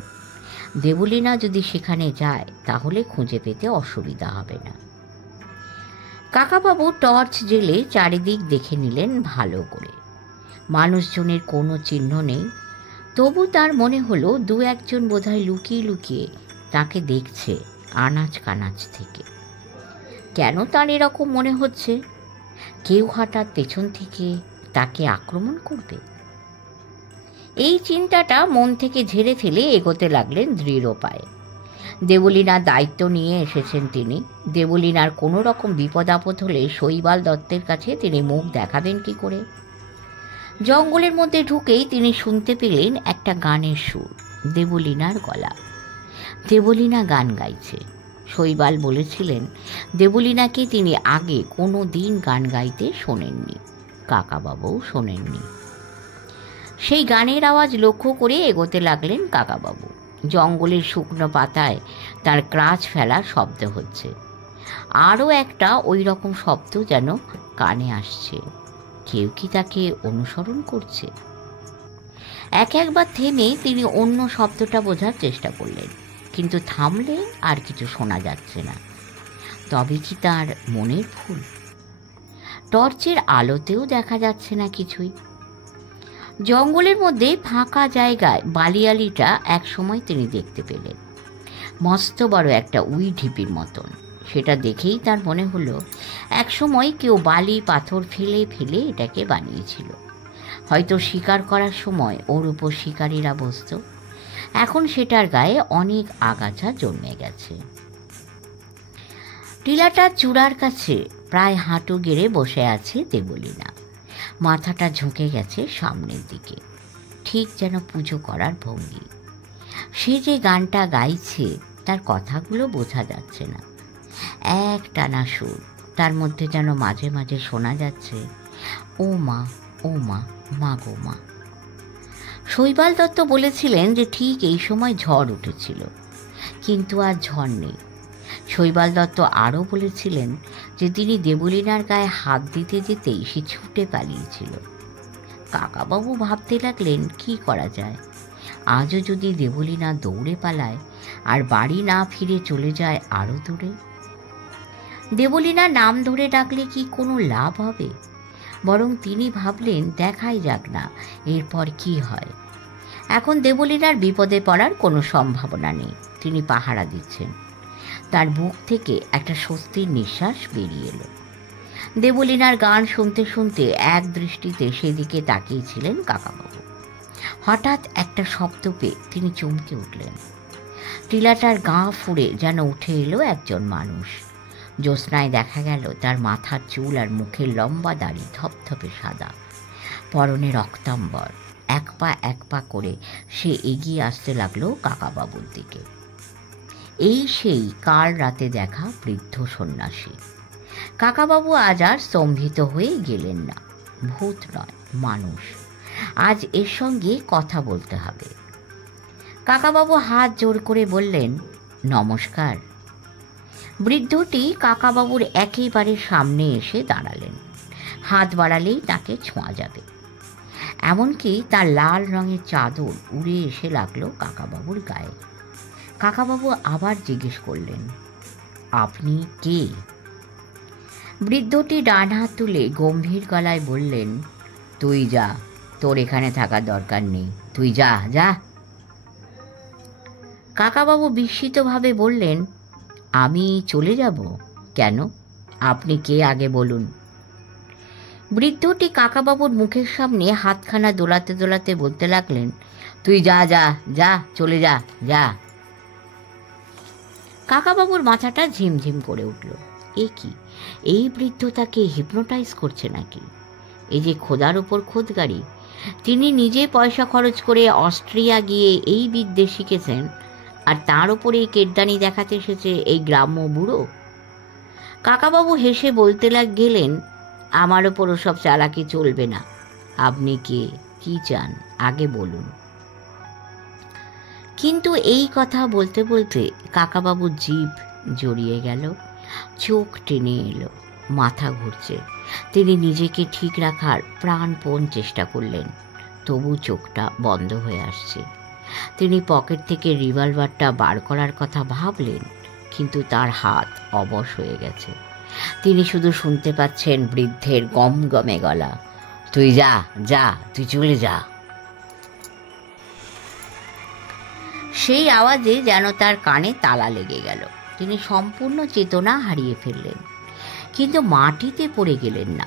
দেবলীনা যদি সেখানে যায় তাহলে খুঁজে পেতে অসুবিধা হবে না। কাকাবাবু টর্চ জেলে চারিদিক দেখে নিলেন ভালো করে। মানুষজনের কোনো চিহ্ন নেই, তবু তার মনে হলো দু একজন বোধহয় লুকিয়ে লুকিয়ে তাকে দেখছে আনাচ কানাচ থেকে। কেন তার এরকম মনে হচ্ছে? কেউ হঠাৎ পেছন থেকে তাকে আক্রমণ করবে? এই চিন্তাটা মন থেকে ঝেড়ে ফেলে এগোতে লাগলেন দৃঢ় পায়ে। দেবলীনার দায়িত্ব নিয়ে এসেছেন তিনি। দেবলীনার কোনো রকম বিপদ আপদ হলে শৈবাল দত্তের কাছে তিনি মুখ দেখাবেন কি করে? জঙ্গলের মধ্যে ঢুকেই তিনি শুনতে পেলেন একটা গানের সুর, দেবলীনার গলা। দেবলীনা গান গাইছে। শৈবাল বলেছিলেন দেবলীনাকে তিনি আগে কোনো দিন গান গাইতে শোনেননি, কাকাবাবুও শোনেননি। সেই গানের আওয়াজ লক্ষ্য করে এগোতে লাগলেন কাকাবাবু। জঙ্গলের শুকনো পাতায় তার ক্রাচ ফেলার শব্দ হচ্ছে। আরও একটা ওই রকম শব্দ যেন কানে আসছে। কেউ কি তাকে অনুসরণ করছে? একবার থেমে তিনি অন্য শব্দটা বোঝার চেষ্টা করলেন, কিন্তু থামলে আর কিছু শোনা যাচ্ছে না। তবে কি তার মনের ভুল? টর্চের আলোতেও দেখা যাচ্ছে না কিছুই। জঙ্গলের মধ্যে ফাঁকা জায়গায় বালিয়ালিটা এক সময় তিনি দেখতে পেলেন, মস্ত বড় একটা উই ঢিপির মতন। সেটা দেখেই তার মনে হলো এক সময় কেউ বালি পাথর ফেলে ফেলে এটাকে বানিয়েছিল। হয়তো শিকার করার সময় ওর উপর শিকারীরা বসত। এখন সেটার গায়ে অনেক আগাছা জন্মে গেছে। টিলাটার চূড়ার কাছে প্রায় হাঁটু গেড়ে বসে আছে দেবলীনা। মাথাটা ঝুঁকে গেছে সামনের দিকে, ঠিক যেন পুজো করার ভঙ্গি। সে যে গানটা গাইছে তার কথাগুলো বোঝা যাচ্ছে না। এক টানা সুর, তার মধ্যে যেন মাঝে মাঝে শোনা যাচ্ছে ও মা, ও মা, মা গো মা। শৈবাল দত্ত বলেছিলেন যে ঠিক এই সময় ঝড় উঠেছিল, কিন্তু আর ঝড় নেই। শৈবাল দত্ত আরও বলেছিলেন যে তিনি দেবলীনার গায়ে হাত দিতে যেতেই সে ছুটে পালিয়েছিল। কাকাবাবু ভাবতে লাগলেন কি করা যায়। আজও যদি দেবলীনা দৌড়ে পালায় আর বাড়ি না ফিরে চলে যায় আরও দূরে। দেবলীনার নাম ধরে ডাকলে কি কোনো লাভ হবে? বরং তিনি ভাবলেন দেখাই যাক না এরপর কি হয়। এখন দেবলীনার বিপদে পড়ার কোনো সম্ভাবনা নেই, তিনি পাহারা দিচ্ছেন। তার বুক থেকে একটা স্বস্তির নিঃশ্বাস বেরিয়ে এলো। দেবলীনার গান শুনতে শুনতে এক দৃষ্টিতে সেদিকে তাকিয়েছিলেন কাকাবাবু। হঠাৎ একটা শব্দ পেয়ে তিনি চমকে উঠলেন। টিলাটার গা ফুঁড়ে যেন উঠে এলো একজন মানুষ। জ্যোৎস্নায় দেখা গেল তার মাথার চুল আর মুখের লম্বা দাড়ি ধপধপে সাদা, পরনে রক্তাম্বর। এক পা করে সে এগিয়ে আসতে লাগলো কাকাবাবুর দিকে। এই সেই কাল রাতে দেখা বৃদ্ধ সন্ন্যাসী। কাকাবাবু আজ আর স্তম্ভিত হয়ে গেলেন না। ভূত নয়, মানুষ। আজ এর সঙ্গে কথা বলতে হবে। কাকাবাবু হাত জোর করে বললেন, নমস্কার। বৃদ্ধটি কাকাবাবুর একেবারে সামনে এসে দাঁড়ালেন। হাত বাড়ালেই তাকে ছোঁয়া যাবে। এমনকি তার লাল রঙের চাদর উড়ে এসে লাগলো কাকাবাবুর গায়ে। কাকাবাবু আবার জিজ্ঞেস করলেন, আপনি কে? বৃদ্ধটি ডান হাত তুলে গম্ভীর গলায় বললেন, তুই যা, তোর এখানে থাকার দরকার নেই, তুই যা যা। কাকাবাবু বিস্মিতভাবে বললেন, আমি চলে যাব? কেন? আপনি কে আগে বলুন। বৃদ্ধটি কাকাবাবুর মুখের সামনে হাতখানা দোলাতে দোলাতে বলতে লাগলেন, তুই যা যা যা, চলে যা যা। কাকাবাবুর মাথাটা ঝিমঝিম করে উঠল। এ কি, এই বৃদ্ধ তাকে হিপনোটাইজ করছে নাকি? এই যে খোদার ওপর খোদগাড়ি, তিনি নিজে পয়সা খরচ করে অস্ট্রিয়া গিয়ে এই বিদ্যে শিখেছেন, আর তার ওপরে এই কেডদানি দেখাতে এসেছে এই গ্রাম্য বুড়ো। কাকাবাবু হেসে বলতে গেলেন, আমার ওপর ওসব চালাকি চলবে না। আপনি কে, কি চান, আগে বলুন। কিন্তু এই কথা বলতে বলতে কাকাবাবুর জিভ জড়িয়ে গেল, চোখ টেনে এলো, মাথা ঘুরছে। তিনি নিজেকে ঠিক রাখার প্রাণপণ চেষ্টা করলেন, তবু চোখটা বন্ধ হয়ে আসছে। তিনি পকেট থেকে রিভলভারটা বার করার কথা ভাবলেন, কিন্তু তার হাত অবশ হয়ে গেছে। তিনি শুধু শুনতে পাচ্ছেন বৃদ্ধের গমগমে গলা, তুই যা, যা, তুই চলে যা। সেই আওয়াজে যেন তার কানে তালা লেগে গেল। তিনি সম্পূর্ণ চেতনা হারিয়ে ফেললেন, কিন্তু মাটিতে পড়ে গেলেন না।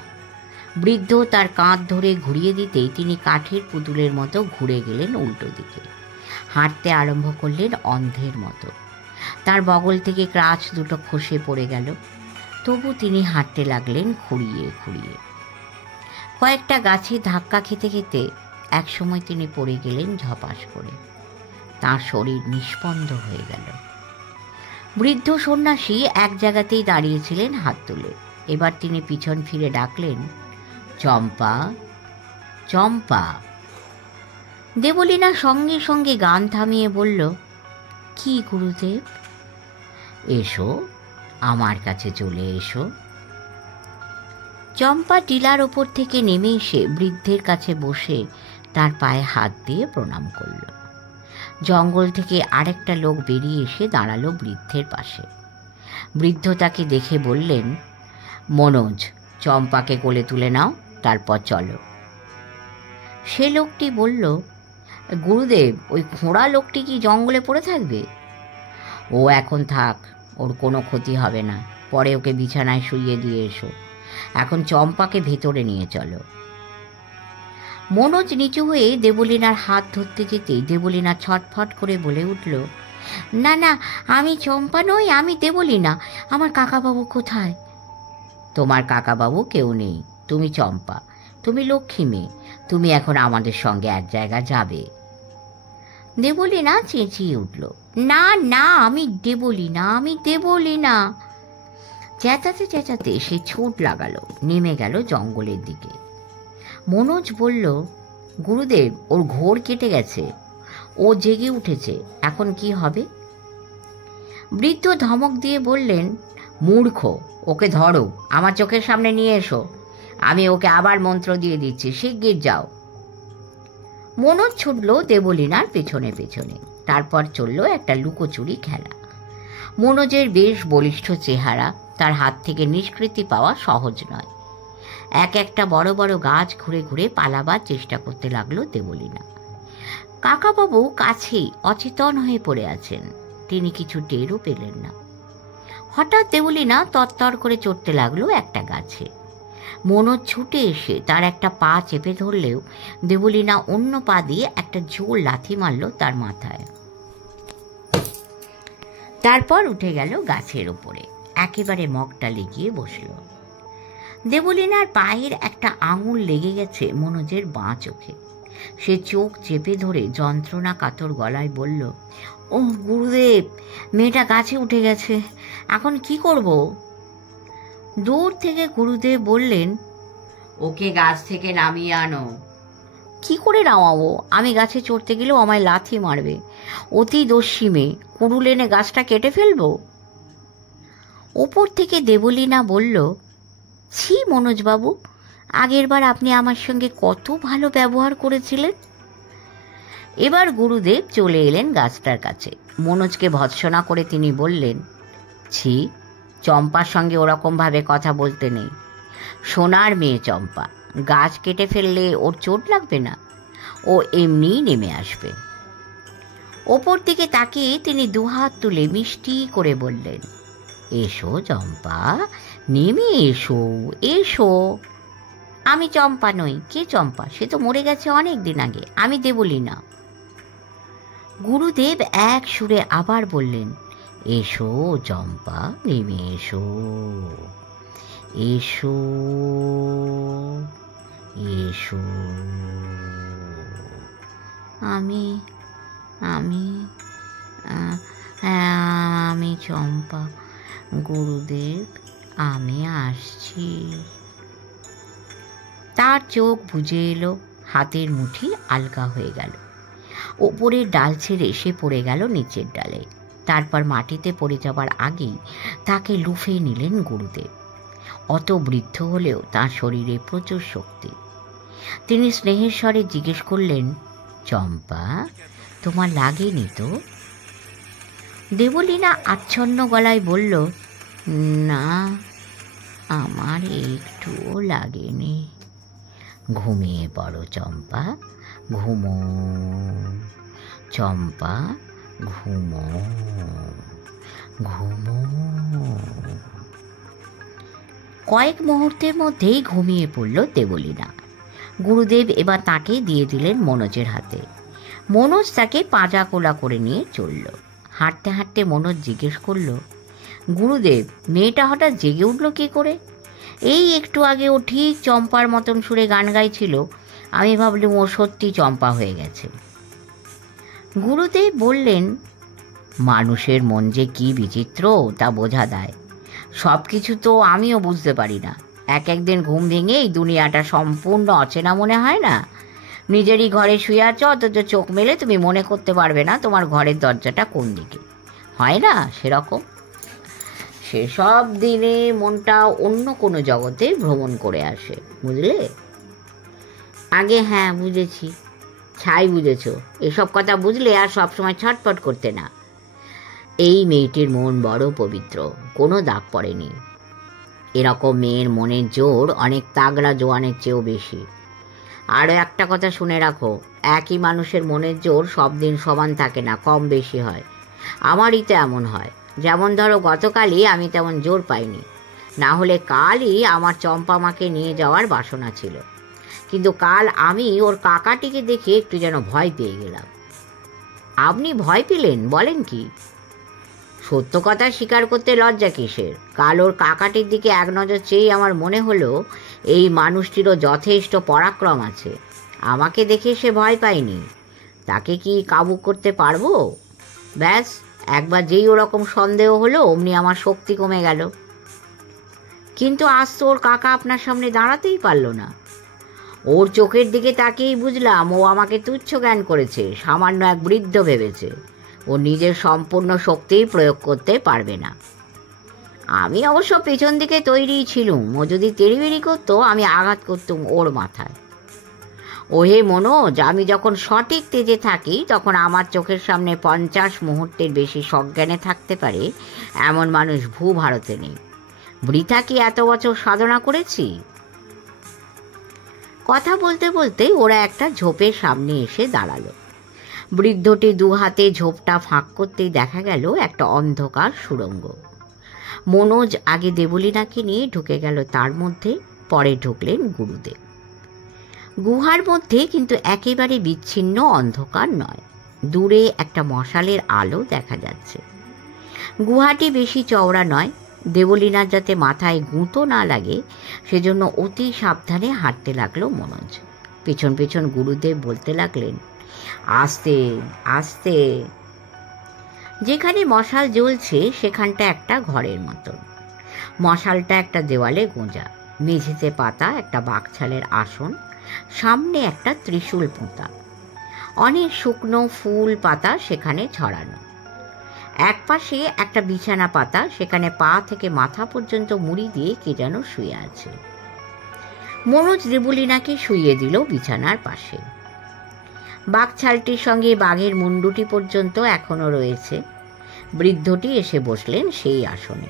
বৃদ্ধ তার কাঁধ ধরে ঘুরিয়ে দিতেই তিনি কাঠের পুতুলের মতো ঘুরে গেলেন উল্টো দিকে। হাঁটতে আরম্ভ করলেন অন্ধের মতো। তার বগল থেকে ক্রাচ দুটো খসে পড়ে গেল, তবু তিনি হাঁটতে লাগলেন খুঁড়িয়ে খুঁড়িয়ে। কয়েকটা গাছে ধাক্কা খেতে খেতে একসময় তিনি পড়ে গেলেন ঝপাস করে। তাঁর শরীর নিস্পন্দ হয়ে গেল। বৃদ্ধ সন্ন্যাসী এক জায়গাতেই দাঁড়িয়েছিলেন হাত তুলে। এবার তিনি পিছন ফিরে ডাকলেন, চম্পা, চম্পা। দেবলীনা সঙ্গে সঙ্গে গান থামিয়ে বলল, কি গুরুদেব? এসো, আমার কাছে চলে এসো। চম্পা টিলার ওপর থেকে নেমে এসে বৃদ্ধের কাছে বসে তার পায়ে হাত দিয়ে প্রণাম করল। জঙ্গল থেকে আরেকটা লোক বেরিয়ে এসে দাঁড়ালো বৃদ্ধের পাশে। বৃদ্ধ তাকে দেখে বললেন, মনোজ, চম্পাকে কোলে তুলে নাও, তারপর চলো। সে লোকটি বলল, গুরুদেব, ওই খোঁড়া লোকটি কি জঙ্গলে পড়ে থাকবে? ও এখন থাক, ওর কোনো ক্ষতি হবে না, পরে ওকে বিছানায় শুইয়ে দিয়ে এসো। এখন চম্পাকে ভেতরে নিয়ে চলো। মনোজ নিচু হয়ে দেবলীনার হাত ধরতে যেতেই দেবলীনা ছটফট করে বলে উঠল, না না, আমি চম্পা নই, আমি দেবলীনা। আমার কাকাবাবু কোথায়? তোমার কাকাবাবু কেউ নেই, তুমি চম্পা, তুমি লক্ষ্মী মেয়ে, তুমি এখন আমাদের সঙ্গে এক জায়গা যাবে। দেবলীনা চেঁচিয়ে উঠল, না না, আমি দেবলীনা, আমি দেবলীনা। চেঁচাতে চেঁচাতে সে ছুট লাগালো, নেমে গেল জঙ্গলের দিকে। মনোজ বলল, গুরুদেব, ওর ঘোর কেটে গেছে, ও জেগে উঠেছে, এখন কি হবে? বৃদ্ধ ধমক দিয়ে বললেন, মূর্খ, ওকে ধরো, আমার চোখের সামনে নিয়ে এসো, আমি ওকে আবার মন্ত্র দিয়ে দিচ্ছি, শিগগির যাও। মনোজ ছুটল দেবলীনার পেছনে পেছনে। তারপর চলল একটা লুকোচুরি খেলা। মনোজের বেশ বলিষ্ঠ চেহারা, তার হাত থেকে নিষ্কৃতি পাওয়া সহজ নয়। এক একটা বড় বড় গাছ ঘুরে ঘুরে পালাবার চেষ্টা করতে লাগলো দেবলীনা। কাকাবাবু কাছেই অচেতন হয়ে পড়ে আছেন, তিনি কিছু টেরও পেলেন না। হঠাৎ দেবলীনা তরতর করে চড়তে লাগলো একটা গাছে। মনোজ ছুটে এসে তার একটা পা চেপে ধরলেও দেবলীনা অন্য পা দিয়ে একটা জোর লাথি মারল তার মাথায়। তারপর উঠে গেল গাছের উপরে, একেবারে মগটালে গিয়ে বসল। দেবলীনার পায়ের একটা আঙুল লেগে গেছে মনোজের বাঁ চোখে। সে চোখ চেপে ধরে যন্ত্রণা কাতর গলায় বলল, ও গুরুদেব, মেয়েটা গাছে উঠে গেছে, এখন কি করব? দূর থেকে গুরুদেব বললেন, ওকে গাছ থেকে নামিয়ে আনো। কি করে নামাবো? আমি গাছে চড়তে গেলেও আমায় লাথি মারবে। অতি দস্যি মেয়ে, কুড়ুল এনে গাছটা কেটে ফেলবো। ওপর থেকে দেবলীনা বলল, ছি মনোজবাবু, আগেরবার আপনি আমার সঙ্গে কত ভালো ব্যবহার করেছিলেন। এবার গুরুদেব চলে এলেন গাছটার কাছে। মনোজকে ভৎসনা করে তিনি বললেন, ছি, চম্পার সঙ্গে ওরকমভাবে কথা বলতে নেই। সোনার মেয়ে চম্পা, গাছ কেটে ফেললে ওর চোট লাগবে না, ও এমনিই নেমে আসবে। ওপর দিকে তাকিয়ে তিনি দুহাত তুলে মিষ্টি করে বললেন, এসো চম্পা, নেমে এসো, এসো। আমি চম্পা নই। কে চম্পা? সে তো মরে গেছে অনেক দিন আগে, আমি দেবলীনা। গুরুদেব এক সুরে আবার বললেন, এসো চম্পা, নেমে এসো, এসো, এসো। আমি আমি আমি চম্পা, গুরুদেব, আমি আসছি। তার চোখ বুজে এলো, হাতের মুঠি আলগা হয়ে গেল। ওপরের ডাল ছেড়ে সে পড়ে গেল নিচের ডালে। তারপর মাটিতে পড়ে যাবার আগেই তাকে লুফে নিলেন গুরুদেব। অত বৃদ্ধ হলেও তার শরীরে প্রচুর শক্তি। তিনি স্নেহের স্বরে জিজ্ঞেস করলেন, চম্পা, তোমার লাগেনি তো? দেবলীনা আচ্ছন্ন গলায় বলল, না, আমার একটুও লাগেনি। ঘুমিয়ে পড়ো চম্পা, ঘুমো চম্পা, ঘুমো ঘুমো। কয়েক মুহূর্তের মধ্যেই ঘুমিয়ে পড়ল দেবলীনা। গুরুদেব এবার তাকে দিয়ে দিলেন মনোজের হাতে। মনোজ তাকে পাঁজা কোলা করে নিয়ে চলল। হাঁটতে হাঁটতে মনোজ জিজ্ঞেস করল, গুরুদেব, মেয়েটা হঠাৎ জেগে উঠল কী করে? এই একটু আগে ও ঠিক চম্পার মতন সুরে গান গাইছিল। আমি ভাবলাম ও সত্যি চম্পা হয়ে গেছে। গুরুদেব বললেন, মানুষের মন যে কি বিচিত্র তা বোঝা দেয়। সব কিছু তো আমিও বুঝতে পারি না। এক একদিন ঘুম ভেঙে এই দুনিয়াটা সম্পূর্ণ অচেনা মনে হয় না। নিজেরই ঘরে শুয়ে আছো, অথচ চোখ মেলে তুমি মনে করতে পারবে না তোমার ঘরের দরজাটা কোন দিকে। হয় না সেরকম? সেসব দিনে মনটা অন্য কোনো জগতে ভ্রমণ করে আসে, বুঝলে? আগে হ্যাঁ বুঝেছি, ছাই বুঝেছ। এসব কথা বুঝলে আর সবসময় ছটফট করতে না। এই মেয়েটির মন বড় পবিত্র, কোনো দাগ পড়েনি। এরকম মেয়ের মনের জোর অনেক তাগড়া জোয়ানের চেয়েও বেশি। আরও একটা কথা শুনে রাখো, একই মানুষের মনের জোর সব দিন সমান থাকে না, কম বেশি হয়। আমারই তো এমন হয়। যেমন ধরো, গতকালই আমি তেমন জোর পাইনি, না হলে কালই আমার চম্পা মাকে নিয়ে যাওয়ার বাসনা ছিল। কিন্তু কাল আমি ওর কাকাটিকে দেখে একটু যেন ভয় পেয়ে গেলাম। আপনি ভয় পেলেন? বলেন কি? সত্য কথা স্বীকার করতে লজ্জা কিসের? কাল ওর কাকাটির দিকে এক নজর চেয়ে আমার মনে হলো এই মানুষটিরও যথেষ্ট পরাক্রম আছে। আমাকে দেখে সে ভয় পায়নি। তাকে কি কাবু করতে পারবো? ব্যাস, একবার যেই ওরকম সন্দেহ হলো অমনি আমার শক্তি কমে গেল। কিন্তু আজ তো ওর কাকা আপনার সামনে দাঁড়াতেই পারল না। ওর চোখের দিকে তাকিয়েই বুঝলাম ও আমাকে তুচ্ছ জ্ঞান করেছে, সামান্য এক বৃদ্ধ ভেবেছে। ও নিজের সম্পূর্ণ শক্তি প্রয়োগ করতে পারবে না। আমি অবশ্য পেছন দিকে তৈরিই ছিলুম। ও যদি তেড়িবেড়ি করতো আমি আঘাত করতুম ওর মাথায়। ওহে মনোজ, আমি যখন সঠিক তেজে থাকি তখন আমার চোখের সামনে 50 মুহূর্তের বেশি সজ্ঞানে থাকতে পারে এমন মানুষ ভূভারতে নেই। বৃথা কি এত বছর সাধনা করেছি? কথা বলতে বলতে ওরা একটা ঝোপের সামনে এসে দাঁড়ালো। বৃদ্ধটি দু হাতে ঝোপটা ফাঁক করতেই দেখা গেল একটা অন্ধকার সুড়ঙ্গ। মনোজ আগে দেবলীনাকে নিয়ে ঢুকে গেল তার মধ্যে, পরে ঢুকলেন গুরুদেব। গুহার মধ্যে কিন্তু একেবারে বিচ্ছিন্ন অন্ধকার নয়, দূরে একটা মশালের আলো দেখা যাচ্ছে। গুহাটি বেশি চওড়া নয়। দেবলীনার যাতে মাথায় গুঁতো না লাগে সেজন্য অতি সাবধানে হাঁটতে লাগলো মনোজ। পিছন পিছন গুরুদেব বলতে লাগলেন, আস্তে আস্তে। যেখানে মশাল জ্বলছে সেখানটা একটা ঘরের মতন। মশালটা একটা দেওয়ালে গোঁজা, মেঝেতে পাতা একটা বাঘছালের আসন, সামনে একটা ত্রিশূল পোঁতা। অনেক শুকনো ফুল পাতা সেখানে ছড়ানো। এক পাশে একটা বিছানা পাতা, সেখানে পা থেকে মাথা পর্যন্ত মুড়ি দিয়ে কে যেন শুয়ে আছে। মনোজ দেবলীনাকে শুইয়ে দিল বিছানার পাশে। বাঘছালটির সঙ্গে বাঘের মুন্ডুটি পর্যন্ত এখনো রয়েছে। বৃদ্ধটি এসে বসলেন সেই আসনে।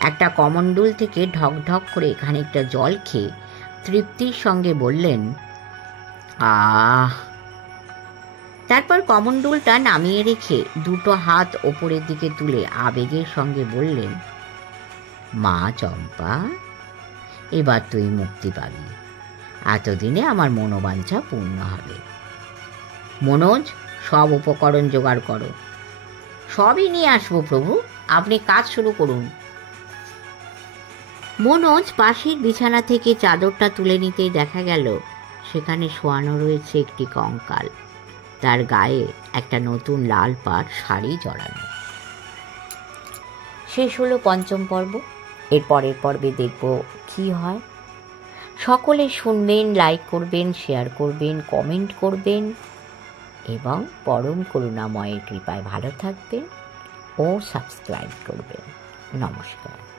একটা কমণ্ডুল থেকে ঢক ঢক করে খানিকটা জল খেয়ে তৃপ্তির সঙ্গে বললেন, আহ। তারপর কমণ্ডুলটা নামিয়ে রেখে দুটো হাত ওপরের দিকে তুলে আবেগের সঙ্গে বললেন, মা চম্পা, এবার তুই মুক্তি পাবি। এতদিনে আমার মনোবাঞ্ছা পূর্ণ হবে। মনোজ, সব উপকরণ জোগাড় করো। সবই নিয়ে আসবো প্রভু, আপনি কাজ শুরু করুন। মনোজ পাশের বিছানা থেকে চাদরটা তুলে নিতেই দেখা গেল সেখানে শোয়ানো রয়েছে একটি কঙ্কাল। তার গায়ে একটা নতুন লাল পাড় শাড়ি জড়ানো। শেষ হলো ৫ম পর্ব। এর পরের পর্বে দেখব কি হয়। সকলে শুনবেন, লাইক করবেন, শেয়ার করবেন, কমেন্ট করবেন এবং পরম করুণাময়ের কৃপায় ভালো থাকবেন ও সাবস্ক্রাইব করবেন। নমস্কার।